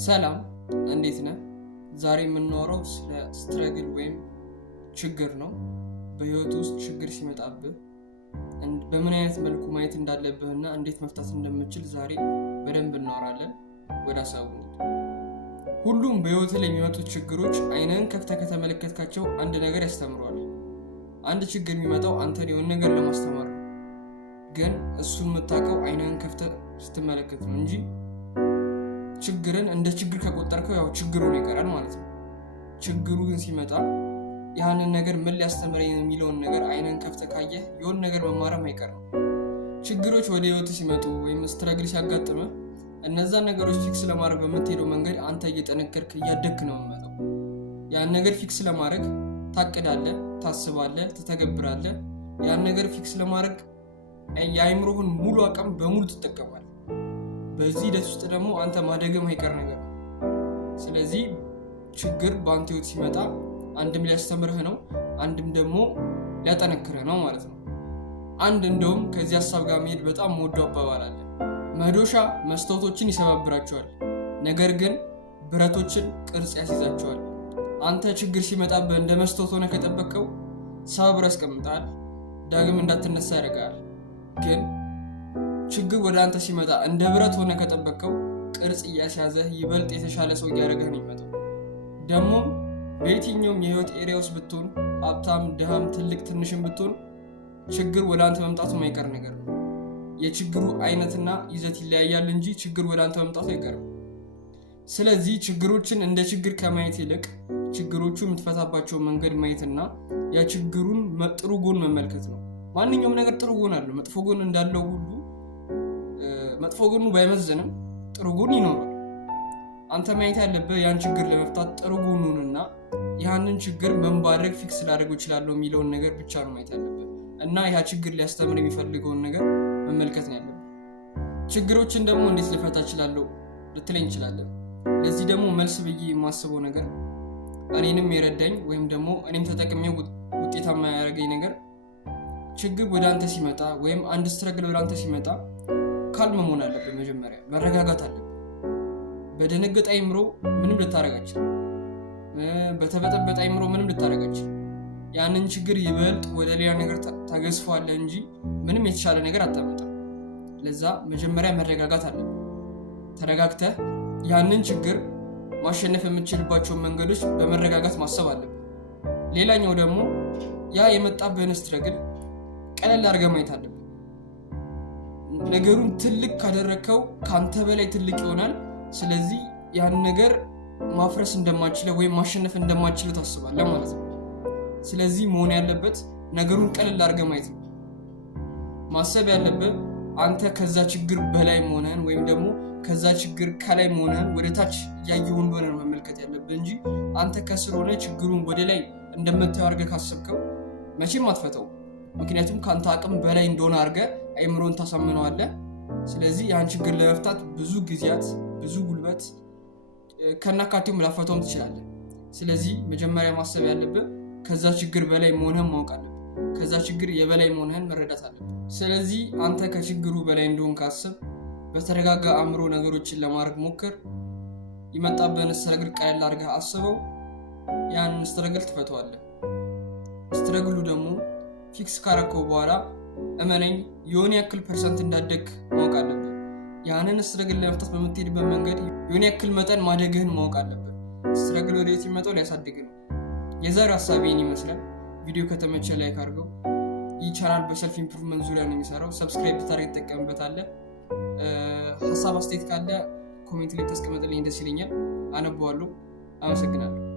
ሰላም እንዴት ነህ? ዛሬ የምናወራው ስለ ስትረግል ወይም ችግር ነው። በህይወት ውስጥ ችግር ሲመጣብህ በምን አይነት መልኩ ማየት እንዳለብህና እንዴት መፍታት እንደምትችል ዛሬ በደንብ እናወራለን። ወደ ሐሳቡ ሁሉም በህይወት ላይ የሚመጡ ችግሮች አይንህን ከፍተህ ከተመለከትካቸው አንድ ነገር ያስተምረዋል። አንድ ችግር የሚመጣው አንተን የሆነ ነገር ለማስተማር ነው። ግን እሱን የምታውቀው አይንህን ከፍተህ ስትመለከት ነው እንጂ ችግርን እንደ ችግር ከቆጠርከው ያው ችግሩ ነው ይቀራል ማለት ነው። ችግሩ ግን ሲመጣ ያንን ነገር ምን ሊያስተምረኝ የሚለውን ነገር አይነን ከፍተህ ካየህ የሆነ ነገር መማርም አይቀርም። ችግሮች ወደ ህይወት ሲመጡ ወይም ስትረግል ሲያጋጥምህ እነዛን ነገሮች ፊክስ ለማድረግ በምትሄደው መንገድ አንተ እየጠነከርክ እያደግክ ነው የምመጣው። ያን ነገር ፊክስ ለማድረግ ታቅዳለህ፣ ታስባለህ፣ ትተገብራለህ። ያን ነገር ፊክስ ለማድረግ የአይምሮህን ሙሉ አቅም በሙሉ ትጠቀማለህ። በዚህ ሂደት ውስጥ ደግሞ አንተ ማደግም አይቀር ነገር ነው። ስለዚህ ችግር በአንተ ህይወት ሲመጣ አንድም ሊያስተምርህ ነው፣ አንድም ደግሞ ሊያጠነክርህ ነው ማለት ነው። እንደውም ከዚህ ሀሳብ ጋር መሄድ በጣም የምወደው አባባል አለ። መዶሻ መስታወቶችን ይሰባብራቸዋል፣ ነገር ግን ብረቶችን ቅርጽ ያስይዛቸዋል። አንተ ችግር ሲመጣብህ እንደ መስታወት ሆነ ከጠበቅከው ሰባብሮ ያስቀምጣል፣ ዳግም እንዳትነሳ ያደርጋል። ግን ችግር ወደ አንተ ሲመጣ እንደ ብረት ሆነ ከጠበቅከው ቅርጽ እያስያዘህ ይበልጥ የተሻለ ሰው እያደረገህ ነው የሚመጣው። ደግሞ በየትኛውም የህይወት ኤሪያ ውስጥ ብትሆን፣ ሀብታም ድሃም፣ ትልቅ ትንሽም ብትሆን ችግር ወደ አንተ መምጣቱ የማይቀር ነገር ነው። የችግሩ አይነትና ይዘት ይለያያል እንጂ ችግር ወደ አንተ መምጣቱ አይቀርም። ስለዚህ ችግሮችን እንደ ችግር ከማየት ይልቅ ችግሮቹ የምትፈታባቸው መንገድ ማየትና የችግሩን ጥሩ ጎን መመልከት ነው። ማንኛውም ነገር ጥሩ ጎን አለው። መጥፎ ጎን እንዳለው ሁሉ መጥፎ ጎኑ ባይመዝንም ጥሩ ጎን ይኖራል። አንተ ማየት ያለብህ ያን ችግር ለመፍታት ጥሩ ጎኑንና ያንን ችግር መንባረግ ፊክስ ላደርገው እችላለሁ የሚለውን ነገር ብቻ ነው ማየት ያለብህ እና ያ ችግር ሊያስተምር የሚፈልገውን ነገር መመልከት ነው ያለብህ። ችግሮችን ደግሞ እንዴት ልፈታ እችላለሁ ልትለኝ እንችላለን። ለዚህ ደግሞ መልስ ብዬ የማስበው ነገር እኔንም የረዳኝ ወይም ደግሞ እኔም ተጠቅሜው ውጤታማ ያደረገኝ ነገር ችግር ወደ አንተ ሲመጣ ወይም አንድ ስትረግል ወደ አንተ ሲመጣ ካልም መሆን አለብህ። መጀመሪያ መረጋጋት አለብህ። በደነገጠ አይምሮ ምንም ልታረግ አትችልም። በተበጠበጠ አይምሮ ምንም ልታረግ አትችልም። ያንን ችግር ይበልጥ ወደ ሌላ ነገር ታገዝፈዋለህ እንጂ ምንም የተሻለ ነገር አታመጣም። ለዛ መጀመሪያ መረጋጋት አለብህ። ተረጋግተህ ያንን ችግር ማሸነፍ የምትችልባቸውን መንገዶች በመረጋጋት ማሰብ አለብህ። ሌላኛው ደግሞ ያ የመጣብህን ስትረግል ቀለል አድርገህ ማየት አለብህ። ነገሩን ትልቅ ካደረከው ካንተ በላይ ትልቅ ይሆናል። ስለዚህ ያን ነገር ማፍረስ እንደማችለው ወይም ማሸነፍ እንደማችለው ታስባለህ ማለት ነው። ስለዚህ መሆን ያለበት ነገሩን ቀለል አድርገህ ማየት ነው። ማሰብ ያለብህ አንተ ከዛ ችግር በላይ መሆንህን ወይም ደግሞ ከዛ ችግር ከላይ መሆንህን ወደ ታች እያየሁ እንደሆነ መመልከት ያለብህ እንጂ አንተ ከስር ሆነ ችግሩን ወደ ላይ እንደምታየው አድርገህ ካሰብከው መቼም አትፈታው። ምክንያቱም ከአንተ አቅም በላይ እንደሆነ አድርገህ አይምሮን ታሳምነዋለህ። ስለዚህ ያን ችግር ለመፍታት ብዙ ጊዜያት ብዙ ጉልበት ከናካቴው ላፈታውም ትችላለህ። ስለዚህ መጀመሪያ ማሰብ ያለብህ ከዛ ችግር በላይ መሆንህን ማወቅ አለብህ። ከዛ ችግር የበላይ መሆንህን መረዳት አለብህ። ስለዚህ አንተ ከችግሩ በላይ እንደሆን ካስብ በተረጋጋ አእምሮ ነገሮችን ለማድረግ ሞክር። ይመጣብህን ስትረግል ቀለል አድርገህ አስበው። ያን ስትረግል ትፈታዋለህ። ስትረግሉ ደግሞ ፊክስ ካረከው በኋላ እመነኝ የሆነ ያክል ፐርሰንት እንዳደግ ማወቅ አለብህ። ያንን ስትረግል ለመፍታት በምትሄድበት መንገድ የሆነ ያክል መጠን ማደግህን ማወቅ አለብህ። ስትረግል ወደ የት የሚመጣው ሊያሳድግ ነው። የዛሬው ሀሳቤ ይህን ይመስላል። ቪዲዮ ከተመቸ ላይክ አድርገው። ይህ ቻናል በሰልፍ ኢምፕሩቭመንት ዙሪያ ነው የሚሰራው። ሰብስክራይብ ብታደርግ ትጠቀምበታለህ። ሀሳብ አስተያየት ካለ ኮሜንት ላይ ታስቀምጥልኝ፣ ደስ ይለኛል። አነበዋለሁ። አመሰግናለሁ።